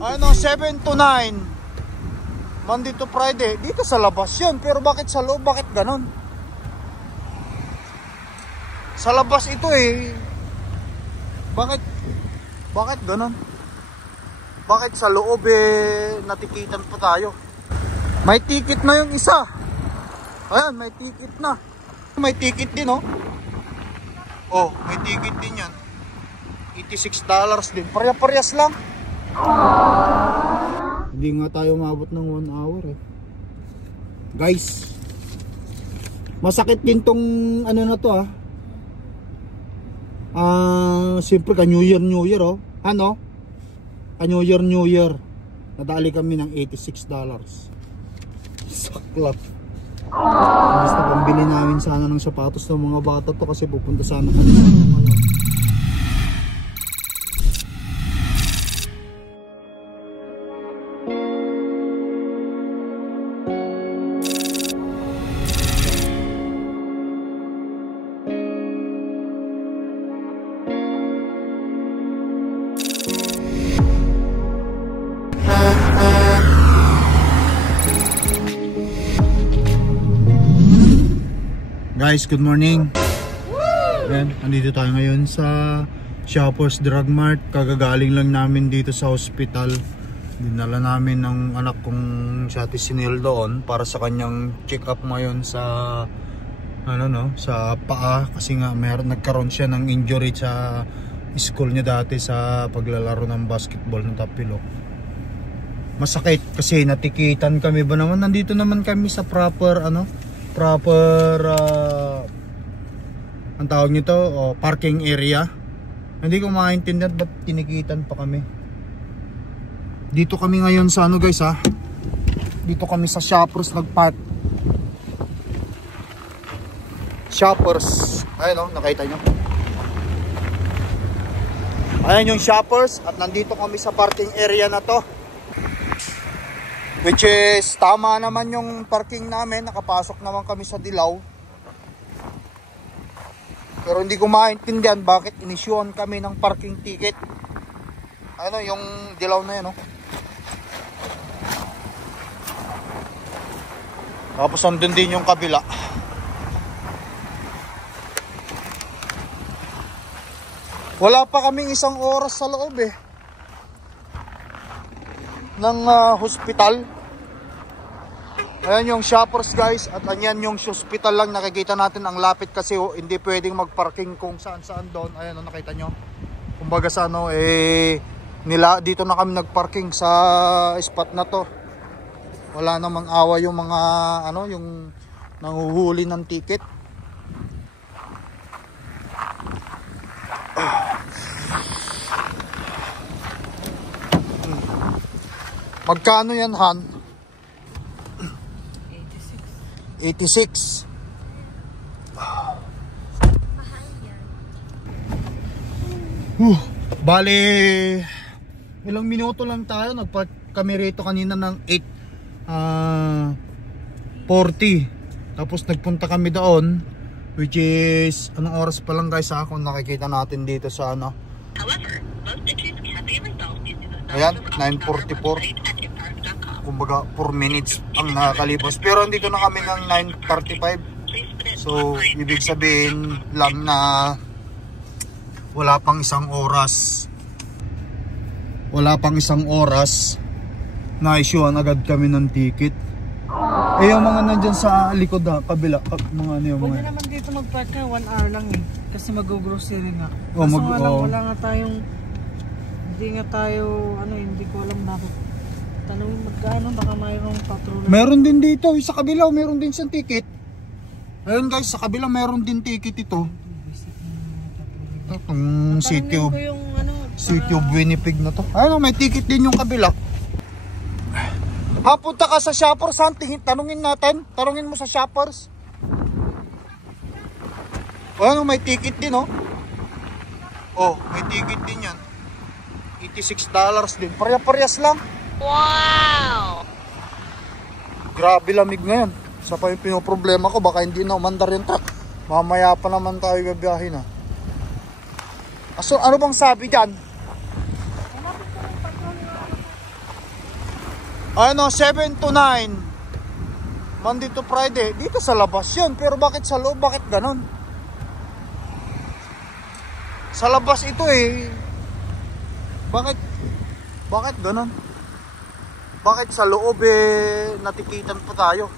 Ano, 7 to 9 Monday to Friday. Dito sa labas yun. Pero bakit sa loob? Bakit ganon? Sa labas ito eh. Bakit ganon? Bakit sa loob eh natikitan pa tayo? May ticket na yung isa. Ayan, may ticket na. May ticket din oh. Oh, may ticket din yan. $86 din. Parehas lang. Hindi nga tayo umabot ng 1 hour eh. Guys, masakit din tong ano na to ah. Siyempre ka New Year oh. Ano? Ka New Year. Nadali kami ng $86. Saklap. Basta pambili namin sana ng sapatos ng mga bata to kasi pupunta sana kami sa mga Guys, good morning. Ayan, andito tayo ngayon sa Shoppers Drug Mart. Kagagaling lang namin dito sa hospital. Dinala namin ng anak kong si Ate Sinil doon para sa kanyang check up ngayon sa sa paa kasi nga nagkaroon siya ng injury sa school niya dati sa paglalaro ng basketball ng tapilok. Masakit kasi natikitan kami ba naman. Nandito naman kami sa proper ang tawag nito parking area. Hindi ko maintindihan ba't tinikitan pa kami. Dito kami ngayon sa guys ha. Dito kami sa Shoppers nagpark. Shoppers. Ayun nakita nyo. Ayan yung Shoppers at nandito kami sa parking area na to. Which is tama naman yung parking namin. Nakapasok naman kami sa Dilaw. Pero hindi ko maintindihan bakit inisyuhan kami ng parking ticket. Ano yung Dilaw na yan Tapos andun din yung kabila. Wala pa kaming 1 oras sa loob ng hospital. Ayan yung Shoppers guys. At ayan yung hospital lang. Nakikita natin ang lapit kasi hindi pwedeng magparking kung saan doon. Ayan nakita nyo. Kumbaga sa dito na kami nagparking sa spot na to. Wala namang awa yung mga yung nanguhuli ng ticket. Magkano yan, Han? 86. Mahal yan. Bale, ilang minuto lang tayo. Nagpark kami rito kanina ng 8:40. Tapos nagpunta kami doon. Which is, anong oras pa lang guys kung nakikita natin dito sa Ayan, 9:44. Kumbaga 4 minutes ang nakakalipas. Pero dito na kami ng 9:35. So ibig sabihin lang na wala pang 1 oras. Wala pang 1 oras na-issuean agad kami ng ticket. Yung mga nandyan sa likod kabila, mga yung mga. Pwede naman dito mag-park na 1 hour lang kasi mag-grocery nga. Wala nga tayong hindi ko alam bakit. Tanungin magkano, baka mayroong patrol. Meron din dito, sa kabila, meron din siyang ticket. Ayun guys, sa kabila meron din ticket ito. Itong City of Winnipeg na to. Ayun, may ticket din yung kabila. Punta ka sa Shoppers, tanungin natin. Tanungin mo sa Shoppers. Ayun, may ticket din may ticket din yan. $86 din. Parehas lang. Wow! Grabe lamig ngayon. Sa pa yung pinoproblema ko, baka hindi na umandar yung truck. Mamaya pa naman tayo gabiyahin So ano bang sabi dyan? Ano, 7 to 9. Monday to Friday. Dito sa labas yun. Pero bakit sa loob? Bakit ganon? Sa labas ito eh. Bakit ganon? Bakit sa loob eh natikitan pa tayo?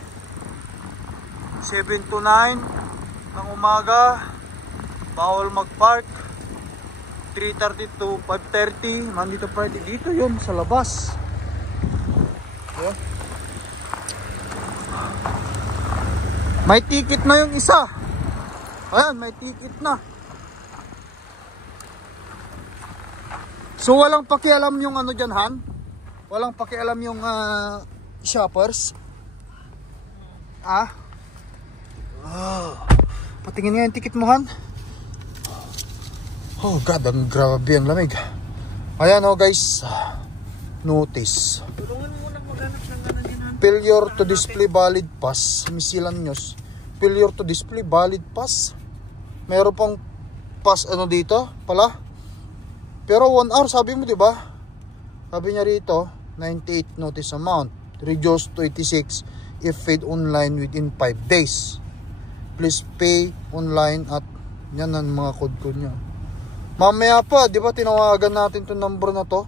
7 to 9 ng umaga. Bawal mag-park. 3:30 to 5:30. Monday to Friday. Dito yun sa labas. Yeah. May ticket na yung isa. Ayan, may ticket na. So walang pakialam yung ano dyan, Han? Walang pakialam yung shoppers. Patingin nga yung ticket mo, Han. Oh God, ang grabe ang lamig. Ayan oh guys, notice. Tulungan mo muna maghanap ng ano din, Han. Failure to display valid pass. Misilan news. Failure to display valid pass. Meron pang pass ano dito pala. Pero 1 hour sabi mo, di ba? Sabi niya rito, 98 notice amount. Reduced to 86 if paid online within 5 days. Please pay online at yan ang mga code niya. Mamaya pa, di ba tinawagan natin itong number na to?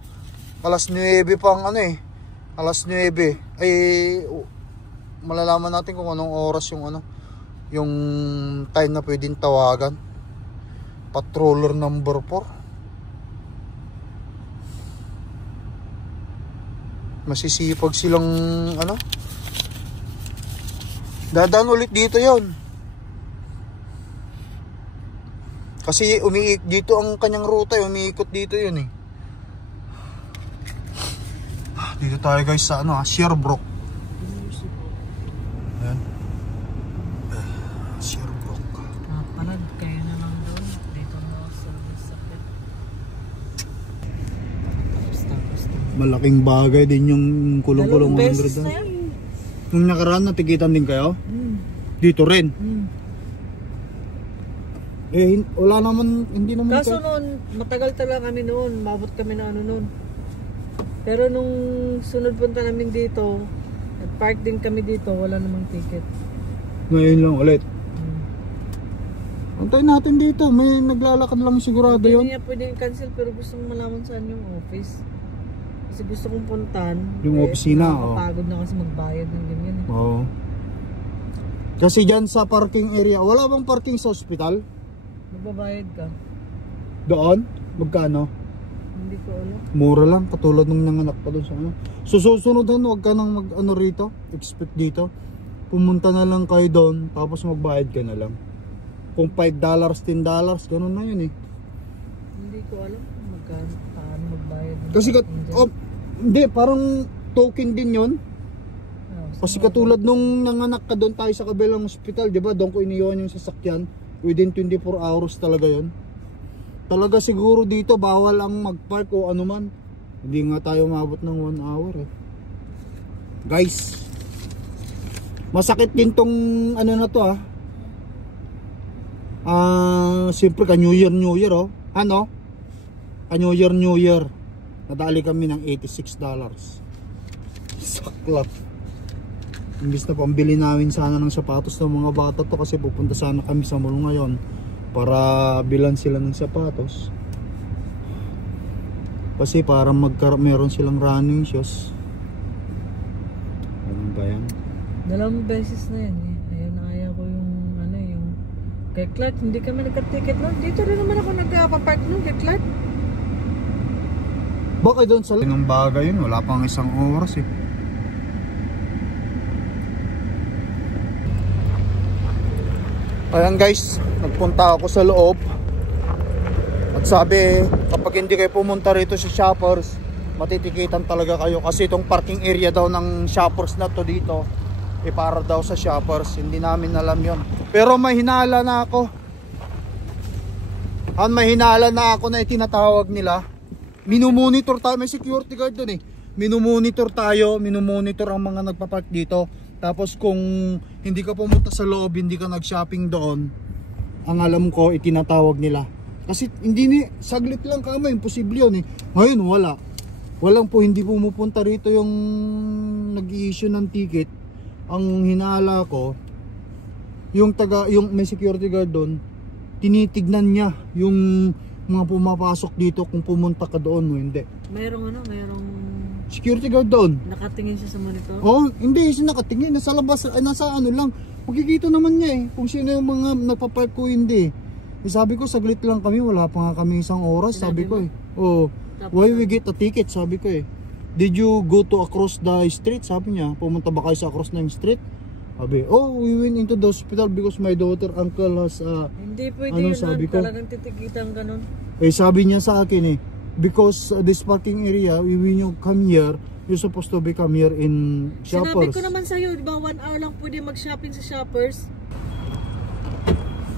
Alas 9 pang ano eh. Alas 9. Ay, malalaman natin kung anong oras yung ano. Yung time na pwedeng tawagan. Patroller number 4. Masisipag silang ano. Dadaan ulit dito yon. Kasi dito ang kanyang ruta, umiikot dito yun eh. Dito tayo guys sa ano, Sherbrooke. Ayan. Sherbrooke. Palad kayo na lang doon. Dito na ako sa sakit. Tapos. Malaking bagay din yung kulong-kulong 100 beses na yan. Nung nakaraan natikitan din kayo? Dito rin? Eh, wala naman, hindi naman. Kaso noon, matagal talaga kami noon. Mabot kami na ano noon. Pero nung sunod punta namin dito, nag-park din kami dito, wala namang ticket. Ngayon lang ulit. Antayin natin dito, may naglalakad lang sigurado yun. Hindi niya pwedeng cancel pero gusto kong malaman saan yung office. Kasi gusto kong puntahan. Yung opisina, nakakapagod na kasi magbayad ng ganyan. Oo. Kasi dyan sa parking area, wala bang parking sa ospital? Magbabayad ka. Doon? Magkano? Hindi ko alam. Mura lang, katulad nung nanganak pa doon sa ano. So susunod doon, huwag ka nang mag ano rito, expect dito. Pumunta na lang kayo doon, tapos magbayad ka na lang. Kung $5, $10, ganun na yun eh. Hindi ko alam kung magkano, paano magbayad. Kasi hindi, parang token din yun. Kasi katulad nung nanganak ka doon tayo sa kabilang hospital, di ba? Doon ko iniwan yung sasakyan. Within 24 hours talaga yun. Talaga siguro dito bawal ang mag-park o ano man. Hindi nga tayo umabot ng 1 hour eh. Guys, masakit din tong ano na to ah. Siyempre ka New Year oh. Ano? Ka New Year. Nadali kami ng $86. Saklap. Imbis na pambili namin sana ng sapatos ng mga bata to kasi pupunta sana kami sa mall ngayon para bilan sila ng sapatos. Kasi para meron silang running shoes. Ano ba yan? 2 beses na yan eh. Ayaw ko yung ano yung kay Clark, hindi kami nagka-ticket nun. Dito rin naman ako nagpa-park nun kay Clark. Baka doon sa ng bagay yun, wala pang 1 oras eh. Ayan guys, nagpunta ako sa loob. At sabi, kapag hindi kayo pumunta rito sa shoppers, matitikitan talaga kayo. Kasi itong parking area daw ng shoppers na to dito, para daw sa shoppers. Hindi namin alam yon. Pero may hinala na ako. May hinala na ako na itinatawag nila. Minumonitor tayo, may security guard dun eh. Minumonitor tayo, minumonitor ang mga nagpapark dito. Tapos kung hindi ka pumunta sa loob, hindi ka nag-shopping doon, ang alam ko itinatawag nila. Kasi hindi ni saglit lang kami, imposible yun eh. Ngayon wala. Walang po, hindi pumupunta rito yung nag-i-issue ng ticket, ang hinala ko, yung may security guard doon, tinitignan niya yung mga pumapasok dito kung pumunta ka doon o hindi. Merong Security guard doon. nakatingin siya sa monitor? Oh, hindi siya nakatingin, nasa labas, ay nasa ano lang. Makikita naman niya eh, kung sino yung mga nagpa-park ko hindi. Sabi ko, saglit lang kami, wala pa nga kami isang oras, sabi ko eh. Oh, why we get a ticket, sabi ko eh. Did you go to across the street? Sabi niya, pumunta ba kayo sa across ng street? Sabi, oh, we went into the hospital because my daughter, uncle has Hindi pwede ano, yun, sabi ko? talagang titikitan ganun. Eh sabi niya sa akin eh, because this parking area, when you come here, you're supposed to be come here in Sinabi Shoppers. ko naman sa'yo, di ba 1 hour lang pwede mag-shopping sa Shoppers?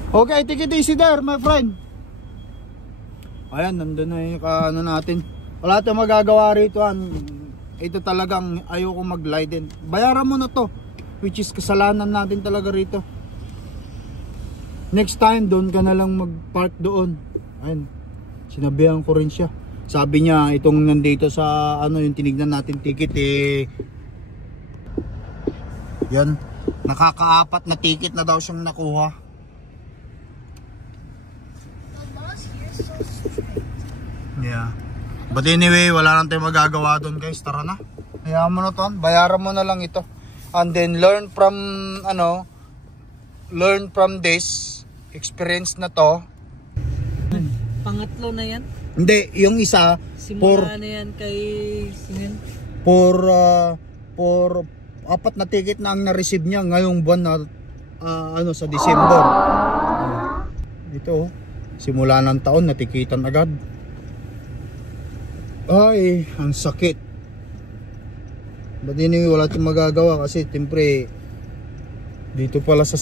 Okay, take it easy there, my friend. Ayan, nandun na yung ano natin. Wala tayong magagawa rito. Ito talagang ayoko mag-lie din. Bayaran mo na to, which is kasalanan natin talaga rito. Next time, doon ka na lang mag-park doon. Ayan, sinabihan ko rin siya. Sabi niya, itong nandito sa ano, yung tinignan natin ticket eh. Yan, nakaka-4 na ticket na daw siyang nakuha. Yeah. But anyway, wala lang tayong magagawa doon guys. Tara na. Hayaan mo na to. Bayaran mo na lang ito. And then learn from this experience na to. Pangatlo na yan? Hindi, yung isa Simula na yan kay Sinin? for 4 na ticket na ang na-receive niya ngayong buwan na ano sa December. Ito, simula ng taon natikitan agad. Ay, ang sakit. But anyway, wala tayong magagawa kasi siyempre dito pala sa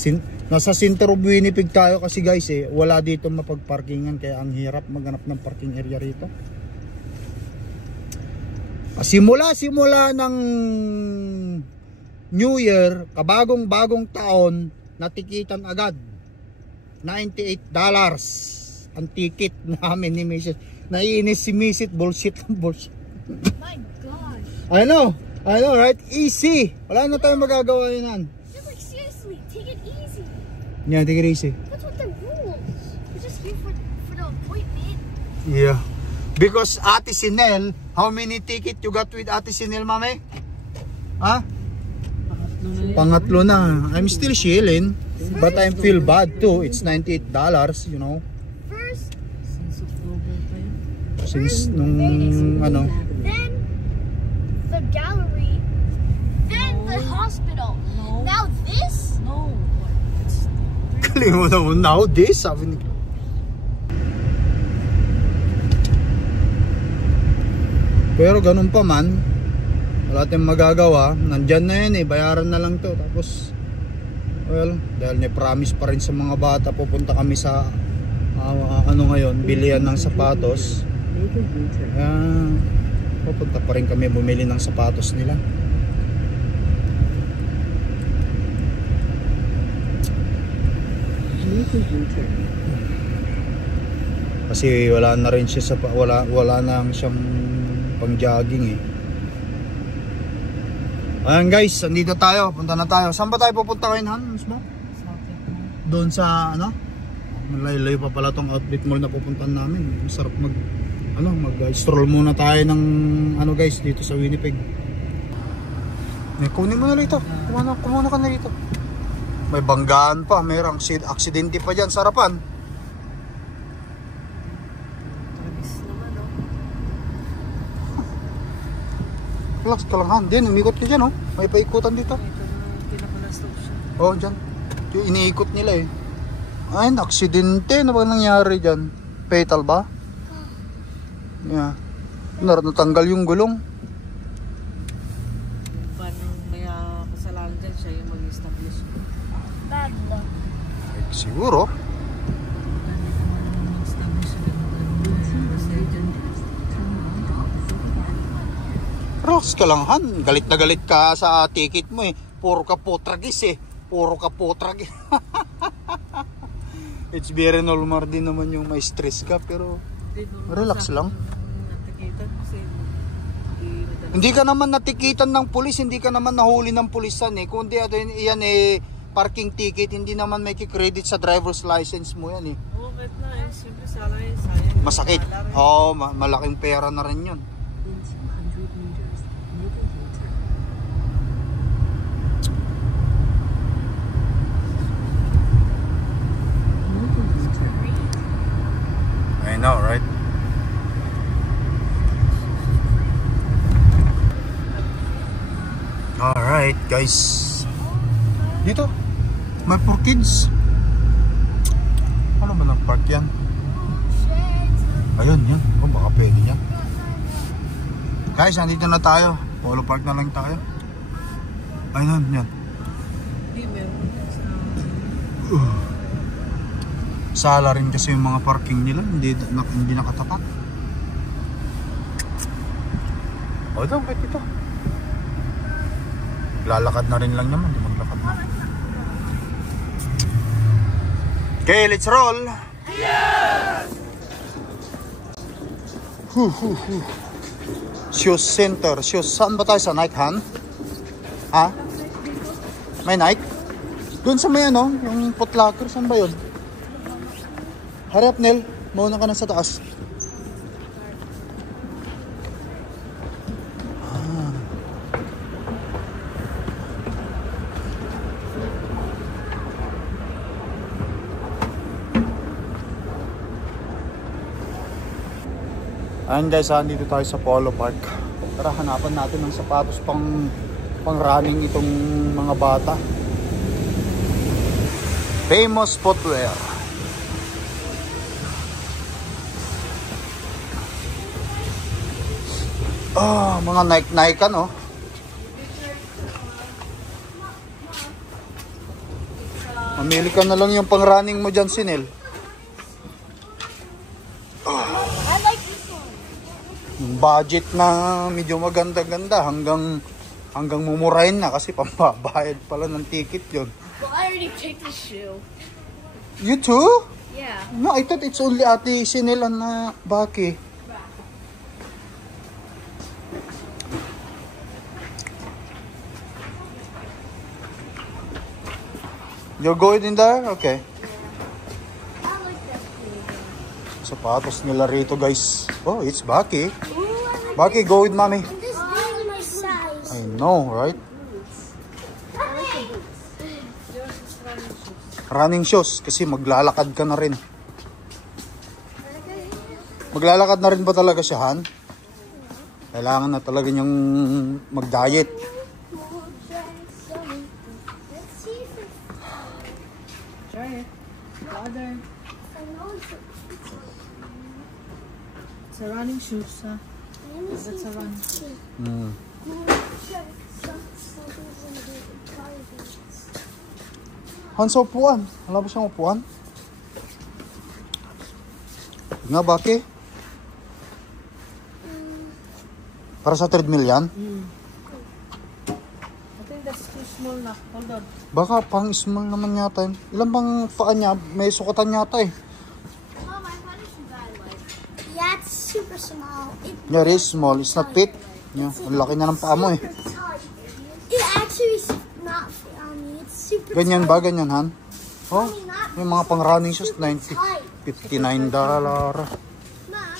nasa center of Winnipeg tayo kasi guys eh, wala dito mapagparkingan kaya ang hirap maghanap ng parking area rito. Simula ng New Year, kabagong-bagong taon, natikitan agad. $98 ang ticket namin ni Mrs. Naiinis si Mrs. Bullshit. My gosh. I know, right? Easy. Wala na tayong magagawa yun. Just like seriously, take it easy. Yeah, take it easy. That's what the rules. We're just here for the appointment. Yeah. Because Ate Sinel, how many ticket you got with Ate Sinel, mami? Ha? Pangatlo na. I'm still chilling, but I feel bad too. It's $98, you know. First, Since October pa yun? Since nung ano. then the gallery, then the hospital. No. Now this? No. It's Kalimutan mo now this, sabi ni. Pero ganun pa man, wala tayong magagawa. Nandyan na yun eh, bayaran na lang to. Tapos, well, dahil ni-promise pa rin sa mga bata, pupunta kami sa ano ngayon, bilihan ng sapatos. Pupunta pa rin kami bumili ng sapatos nila. Kasi wala na rin siya sa wala na siyang pang jogging eh. Ayan guys, andito tayo, punta na tayo. Saan ba tayo pupunta ngayon, Han? Doon sa ano? Malayo-layo pa pala tong outlet mall na pupuntahan namin. Masarap mag-stroll muna tayo ng ano guys dito sa Winnipeg. Kunin mo na rito. Kumuna ka na rito. May banggaan pa, mayroong aksidente pa diyan sa harapan. Relax ka lang, Han. Diyan, umikot ka dyan, oh. May paikutan dito. Oh, dyan. Yung iniikot nila, eh. Ay, aksidente. Ano ba nangyari dyan? Fatal ba? Yeah. Natanggal yung gulong. paano may kasalanan dyan siya yung mag-establish. Bad luck. Siguro. Relax ka lang, Han. Galit na galit ka sa ticket mo eh. Puro ka potragis eh. Puro ka potragis. It's very normal din naman yung may stress ka pero relax lang. Natikitan kasi Hindi ka naman natikitan ng pulis, hindi ka naman nahuli ng pulisan eh. Kundi yan eh, parking ticket, hindi naman may credit sa driver's license mo yan eh. Oo, kahit na eh. Siyempre sana yun, sayang. Masakit. Oo, malaking pera na rin yun. In 200 meters, make a U-turn. Make a U-turn. I know, right? Alright, guys. Dito, may for kids. Ano ba ng park yan? Ayun, yan. Oh, baka pwede yan. Guys, nandito na tayo. Polo park na lang tayo. Ayun, yan. Hindi, meron yan sa... Sala rin kasi yung mga parking nila. Hindi nakatapat. O, ito, kahit ito. Lalakad na rin lang naman, di maglakad na. Okay, let's roll. Yes! Shoes center. Shoes. Saan ba tayo? Sa Nike, Han? Ha? May Nike? Doon sa may ano, yung Foot Locker. Saan ba yun? Hurry up, Nel. Mauna ka na sa taas. Ayan guys, dito tayo sa Polo Park. Tara, hanapan natin ng sapatos pang running itong mga bata. Famous footwear. Mga Nike ano. Mamili ka na lang yung pang running mo dyan, Sinel. Budget na medyo maganda-ganda hanggang mumurahin na kasi pambabayad pala ng ticket yun. Well, I already picked the shoe. You too? Yeah. No, I thought it's only Ate Sinel na Baki. You're going in there? Okay. I like that shoe. Sapatos nila rito guys. Oh, it's Baki. Ooh, I like Baki, go with mommy. this is my size. I know, right? Running shoes kasi maglalakad ka na rin. Maglalakad na rin ba talaga siya, Han? Kailangan na talaga niyang mag-diet. Try it. Other. It's a running shoes, ha? That's a running shoes. Han, sa upuan. Wala ba siyang upuan? Nga, Baki? Para sa treadmill yan? I think that's too small na. Hold on. Baka pang small naman yata yun. Ilan bang paa niya? May sukatan yata eh. Mom, I found a shoe that I like. Yeah, it's super small. Yeah, it is small. It's not fit. Yeah, ang laki na ng paa mo eh. It actually is not fit on me. It's super Ganyan tight. ba? Ganyan, Han? Oh, yung mga pang running shoes, $59. Mom,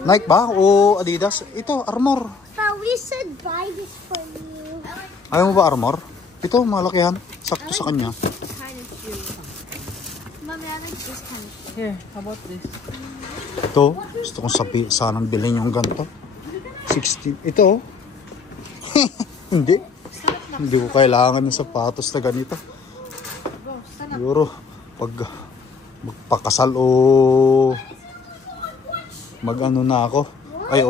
Nike ba? O Adidas? Ito, Armor. but we should buy this for you. Ayaw mo ba Armor? Ito, malakihan. Sakto sa kanya. Kind of shoe. Mommy, I like this kind of shoe. Here, how about this? Ito, gusto kong sanang bilhin yung ganito. 60. Ito, oh. Hindi. Hindi ko kailangan ng sapatos na ganito. Go, stand up. Siguro, pag magpakasal o mag-ano na ako. Ay,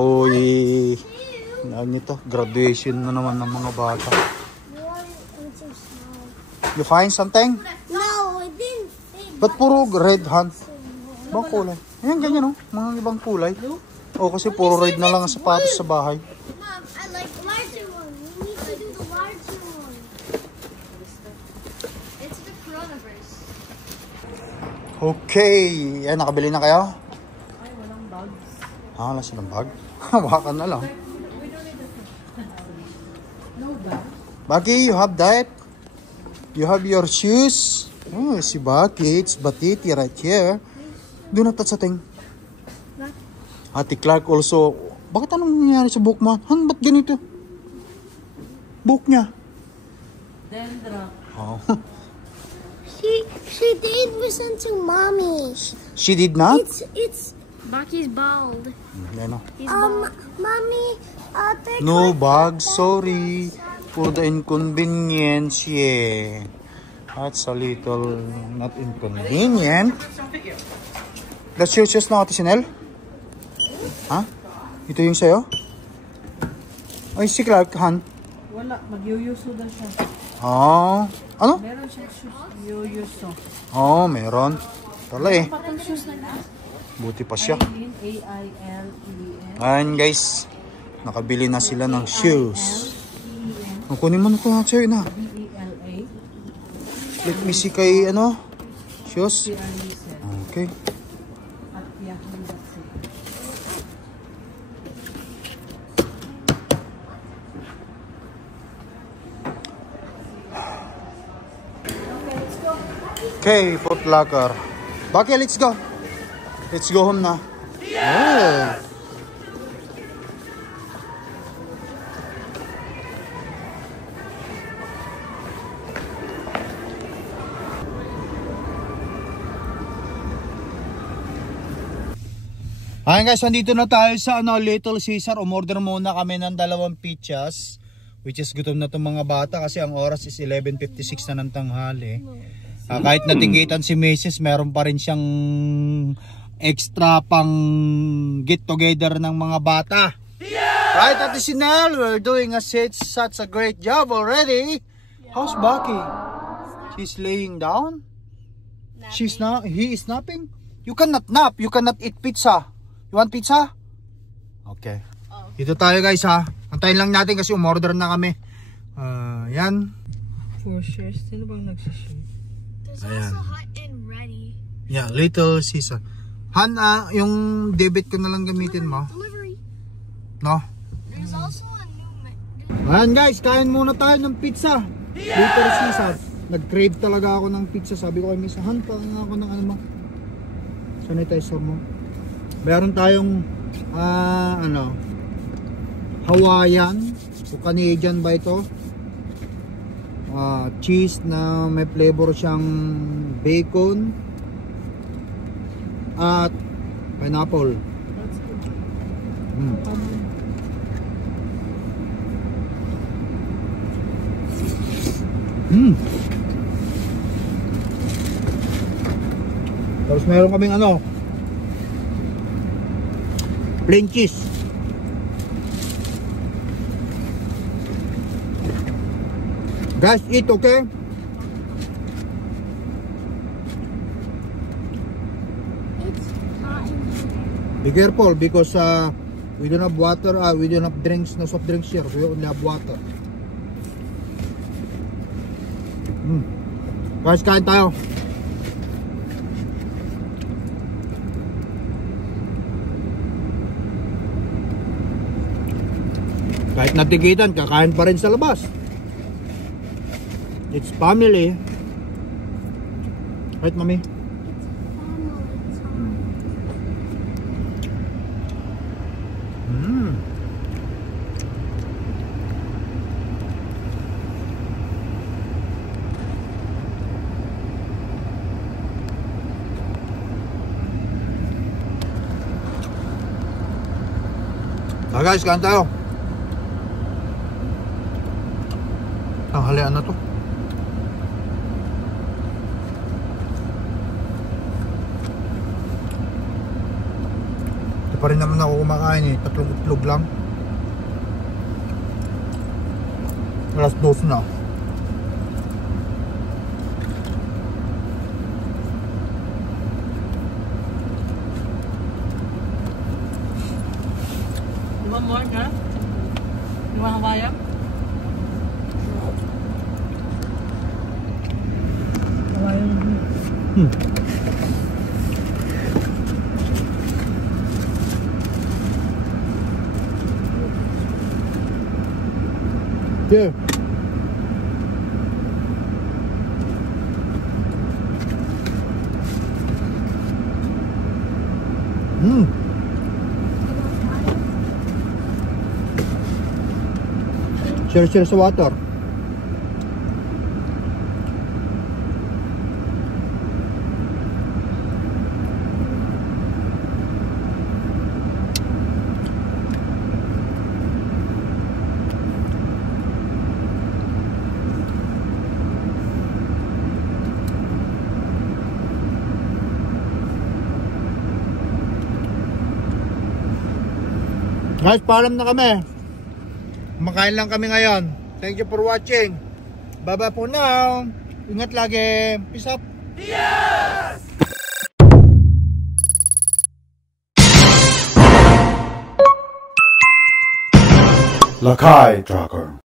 ano nito, graduation na naman ng mga bata. It's so small. You find something? No, it didn't fit. Ba't puro red, Han? Ibang kulay. Ayan, ganyan, oh. Mga ibang kulay. O, kasi puro red na lang ang sapatos sa bahay. Mom, I like the larger one. We need to do the larger one. It's the coronavirus. Okay. Ayan, nakabili na kayo? Ay, walang bags. Wala silang bag. Hawakan na lang. We don't Baki, you have that? You have your shoes? Oh, si Baki, it's Batiti right here. Do not touch a thing. Ate Clark also. Bakit anong nangyari sa buhok mo? Han, ba't ganito? Buhok niya. Dandruff. Oh. She did listen to mommy. She did not? It's Bucky's bald. Ano? Mommy, take No bag, sorry for the inconvenience. Yeah. That's a little not inconvenient. That's your shoes na, Ate Sinel? Ha? Ito yung sa'yo? Ay, si Clark, Han. Wala, magyuyuso na siya. Oh. Ano? Meron siyang shoes, yuyuso. Oh, meron. Tala eh. Patang shoes na na. Buti pa siya. Aileen, A-I-L-E-N. Ayan guys. Nakabili na sila ng shoes. A-I-L-E-N. Ang kunin mo na ito na sa'yo na. B-E-L-A. Let me see kay ano. Shoes. C-R-E-Z. Okay. At yahoo.co. Okay, Foot Locker. Baki, let's go. Let's go home na. Oh. Ayan guys, nandito na tayo sa Little Caesar. Umorder muna kami ng 2 pizzas. Which is gutom na itong mga bata kasi ang oras is 11:56 na ng tanghali. Kahit natigitan si Mrs., meron pa rin siyang extra pang get together ng mga bata. Right, Ate Sinel, we're doing such a great job already. How's Bucky? She's laying down? He is napping? You cannot nap, you cannot eat pizza. You want pizza? Okay. Dito tayo guys ha. Antayin lang natin kasi umorder na kami. Yan. 4 shares. Sino bang nagsishare? There's Ayan. also hot and ready. Yeah, Little Caesar. Han, yung debit ko na lang gamitin mo. Delivery. No? There's also a new Ayan guys, kain muna tayo ng pizza. Little Caesar. Nag-crave talaga ako ng pizza. Sabi ko kay Miss, Han, pangin ako ng ano mo. Sanitizer mo. Meron tayong Hawaiian. So Canadian ba ito? Cheese na may flavor siyang bacon at pineapple. That's good. Tapos meron kaming plain cheese. Guys, eat, okay? It's hot and Be careful because we don't have water, we don't have drinks, no soft drinks here. We only have water. Guys, kain tayo. Kahit natigitan, kakain pa rin sa labas. It's family. Right, Mami? Guys, kain tayo. Tanghalian na to. Ito pa rin naman ako kumakain eh. 3 itlog lang. Alas 2 na. You want more, huh? You want Hawaiian? Yeah. Mm. Share sa water. Guys, paalam na kami. Makain lang kami ngayon. Thank you for watching. Bye-bye for now. Ingat lagi. Peace up. Yes! Lakai Tracker.